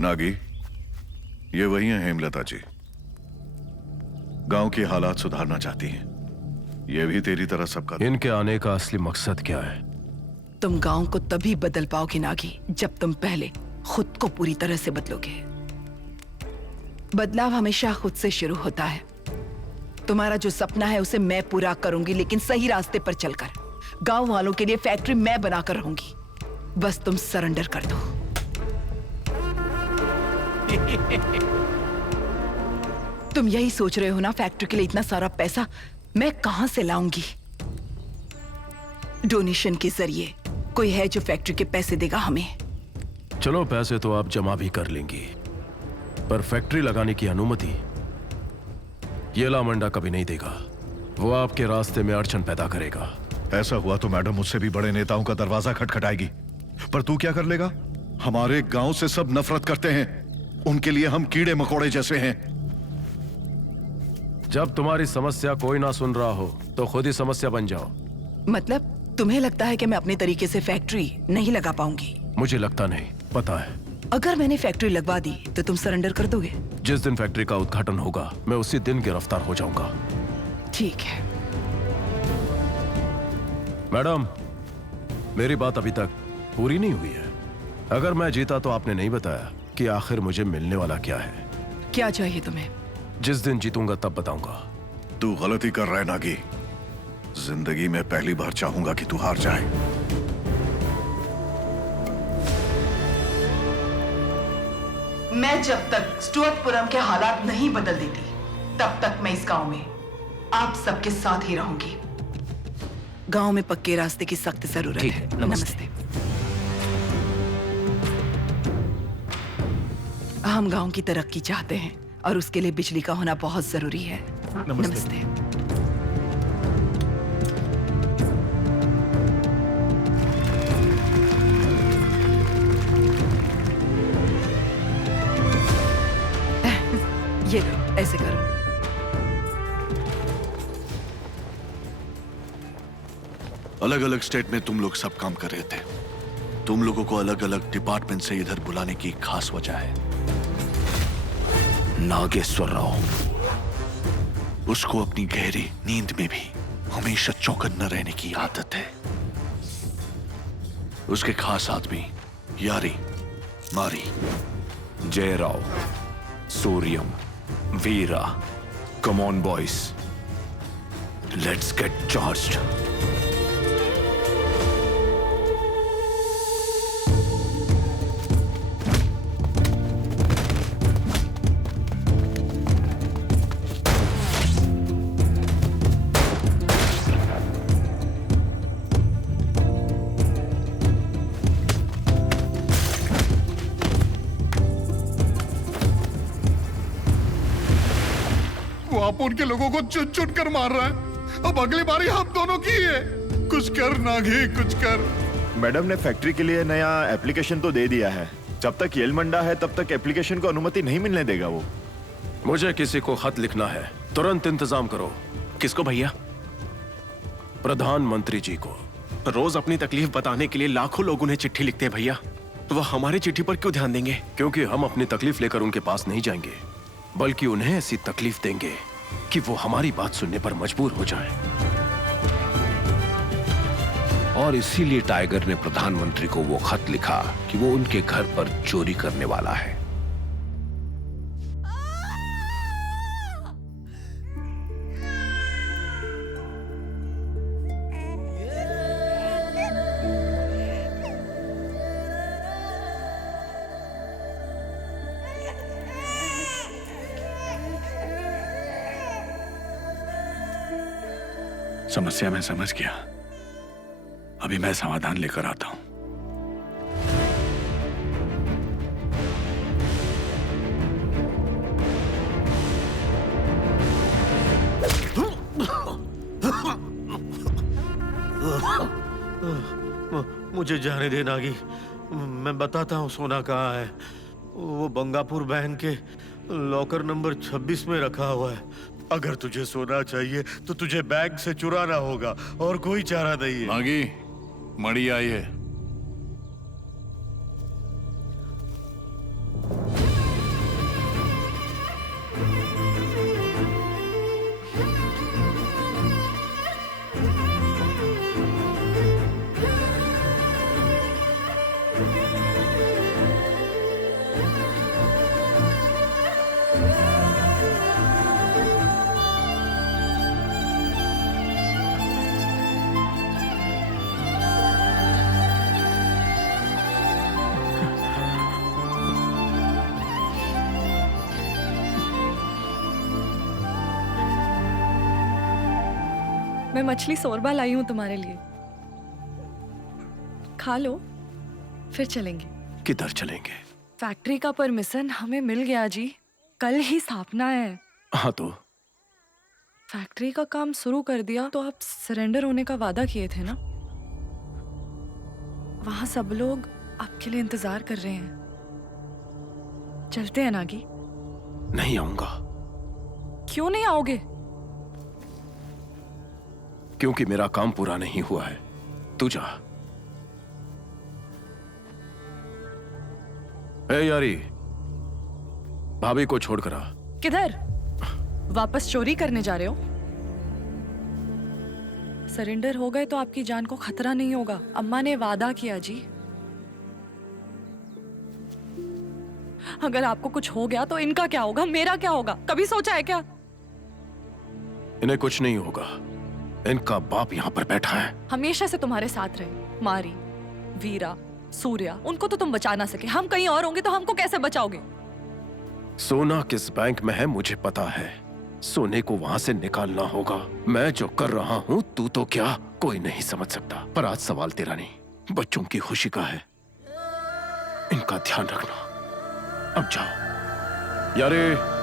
नागी, ये वही है हेमलता जी। गांव के हालात सुधारना चाहती हैं। ये भी तेरी तरह सबका। इनके आने का असली मकसद क्या है? तुम गांव को तभी बदल पाओगे नागी, जब तुम पहले खुद को पूरी तरह से बदलोगे। बदलाव हमेशा खुद से शुरू होता है। तुम्हारा जो सपना है उसे मैं पूरा करूंगी, लेकिन सही रास्ते पर चलकर। गांव वालों के लिए फैक्ट्री मैं बनाकर रहूंगी। बस तुम सरेंडर कर दो। तुम यही सोच रहे हो ना, फैक्ट्री के लिए इतना सारा पैसा मैं कहां से लाऊंगी? डोनेशन के जरिए कोई है जो फैक्ट्री के पैसे देगा हमें? चलो, पैसे तो आप जमा भी कर लेंगी, पर फैक्ट्री लगाने की अनुमति ये लामंडा कभी नहीं देगा। वो आपके रास्ते में अड़चन पैदा करेगा। ऐसा हुआ तो मैडम मुझसे भी बड़े नेताओं का दरवाजा खटखटाएगी। पर तू क्या कर लेगा? हमारे गांव से सब नफरत करते हैं। उनके लिए हम कीड़े मकोड़े जैसे हैं। जब तुम्हारी समस्या कोई ना सुन रहा हो तो खुद ही समस्या बन जाओ। मतलब तुम्हें लगता है कि मैं अपने तरीके से फैक्ट्री नहीं लगा पाऊंगी? मुझे लगता नहीं, पता है। अगर मैंने फैक्ट्री लगवा दी तो तुम सरेंडर कर दोगे? जिस दिन फैक्ट्री का उद्घाटन होगा मैं उसी दिन गिरफ्तार हो जाऊंगा। ठीक है। मैडम, मेरी बात अभी तक पूरी नहीं हुई है। अगर मैं जीता तो आपने नहीं बताया कि आखिर मुझे मिलने वाला क्या है। क्या चाहिए तुम्हें? जिस दिन जीतूंगा तब बताऊंगा। तू गलती कर रहा है नागी। जिंदगी में पहली बार चाहूंगा कि तू हार जाए। मैं जब तक स्टुअर्टपुरम के हालात नहीं बदल देती तब तक मैं इस गांव में आप सबके साथ ही रहूंगी। गांव में पक्के रास्ते की सख्त जरूरत है। नमस्ते। हम गांव की तरक्की चाहते हैं और उसके लिए बिजली का होना बहुत जरूरी है। नमस्ते। ये लो, ऐसे करो। अलग अलग स्टेट में तुम लोग सब काम कर रहे थे। तुम लोगों को अलग अलग डिपार्टमेंट से इधर बुलाने की खास वजह है। नागेश्वर राव, उसको अपनी गहरी नींद में भी हमेशा चौकन्ना रहने की आदत है। उसके खास आदमी यारी मारी, जयराव, सूर्यम, वीरा, come on boys, let's get charged. आप उनके लोगों को चुन चुन कर मार रहा है। अब अगली बारी हम दोनों की है। कुछ कर नागी, कुछ कर। मैडम ने फैक्ट्री के लिए नया एप्लीकेशन तो दे दिया है। जब तक येलमंडा है तब तक एप्लीकेशन को अनुमति नहीं मिलने देगा वो। मुझे किसी को खत लिखना है, तुरंत इंतजाम करो। किसको भैया? प्रधानमंत्री जी को। रोज अपनी तकलीफ बताने के लिए लाखों लोग उन्हें चिट्ठी लिखते हैं भैया, वो हमारी चिट्ठी पर क्यों ध्यान देंगे? क्योंकि हम अपनी तकलीफ लेकर उनके पास नहीं जाएंगे, बल्कि उन्हें ऐसी तकलीफ देंगे कि वो हमारी बात सुनने पर मजबूर हो जाएं। और इसीलिए टाइगर ने प्रधानमंत्री को वो खत लिखा कि वो उनके घर पर चोरी करने वाला है। समस्या मैं समझ गया। अभी मैं समाधान लेकर आता हूं। मुझे जाने दे नागी, मैं बताता हूँ सोना कहाँ है। वो बंगापुर बैंक के लॉकर नंबर 26 में रखा हुआ है। अगर तुझे सोना चाहिए तो तुझे बैंक से चुराना होगा और कोई चारा नहीं है। नागी, मणि आई है। मैं मछली शोरबा लाई हूं तुम्हारे लिए, खा लो फिर चलेंगे। किधर चलेंगे? फैक्ट्री का परमिशन हमें मिल गया जी, कल ही स्थापना है। हाँ तो फैक्ट्री का काम शुरू कर दिया तो आप सरेंडर होने का वादा किए थे ना? वहां सब लोग आपके लिए इंतजार कर रहे हैं। चलते हैं नागी। नहीं आऊंगा। क्यों नहीं आओगे? क्योंकि मेरा काम पूरा नहीं हुआ है। तू जा। ए यारी, भाभी को छोड़कर आ। किधर? वापस चोरी करने जा रहे हो? सरेंडर हो गए तो आपकी जान को खतरा नहीं होगा। अम्मा ने वादा किया जी। अगर आपको कुछ हो गया तो इनका क्या होगा, मेरा क्या होगा? कभी सोचा है क्या? इन्हें कुछ नहीं होगा। इनका बाप यहाँ पर बैठा है। हमेशा से तुम्हारे साथ रहे। मारी, वीरा, सूर्या, उनको तो तुम बचा ना सके। हम कहीं और होंगे तो हमको कैसे बचाओगे? सोना किस बैंक में है मुझे पता है। सोने को वहां से निकालना होगा। मैं जो कर रहा हूं तू तो क्या कोई नहीं समझ सकता। पर आज सवाल तेरा नहीं, बच्चों की खुशी का है। इनका ध्यान रखना। अब जाओ यारे।